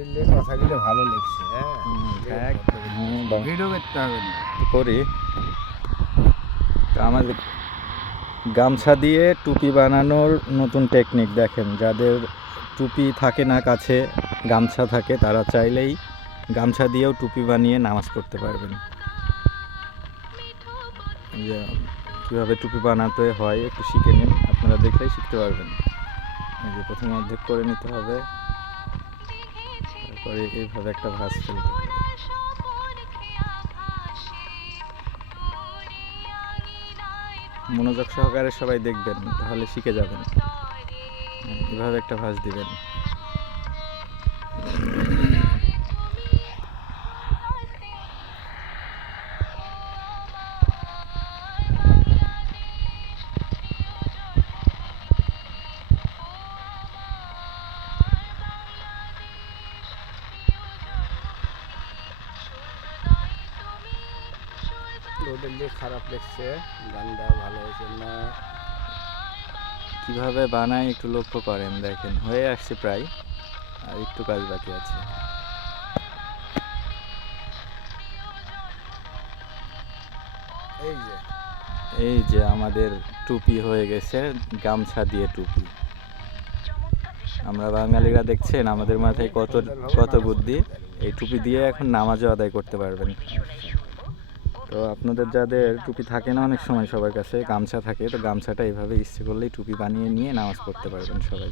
কথাগুলো ভালো লাগছে। হ্যাঁ, ভিডিও করতে হবে না। করি। তো আমাদের গামছা দিয়ে টুপি বানানোর নতুন টেকনিক দেখেন। যাদের টুপি থাকে না কাছে, গামছা থাকে, তারা চাইলেই গামছা দিয়েও টুপি বানিয়ে নামাজ পড়তে পারবেন। যে কীভাবে টুপি বানাতে হয় একটু শিখে নিন, আপনারা দেখলেই শিখতে পারবেন। এই যে প্রথমে অর্ধেক করে নিতে হবে, তারপরে এইভাবে একটা ভাঁজ ফেলতে হবে। মনোযোগ সহকারে সবাই দেখবেন, তাহলে শিখে যাবেন। এভাবে একটা ভাঁজ দিবেন। খারাপ লাগছে, গানটা ভালো হয়েছে না। কিভাবে বানায় একটু লক্ষ্য করেন, দেখেন হয়ে আসছে প্রায়, আর একটু কাজ বাকি আছে। এই যে আমাদের টুপি হয়ে গেছে, গামছা দিয়ে টুপি। আমরা বাঙালিরা দেখছেন আমাদের মাথায় কত কত বুদ্ধি। এই টুপি দিয়ে এখন নামাজও আদায় করতে পারবেন। তো আপনাদের যাদের টুপি থাকে না অনেক সময় সবার কাছে, গামছা থাকে, তো গামছাটা এইভাবে ইচ্ছে করলেই টুপি বানিয়ে নিয়ে নামাজ পড়তে পারবেন সবাই।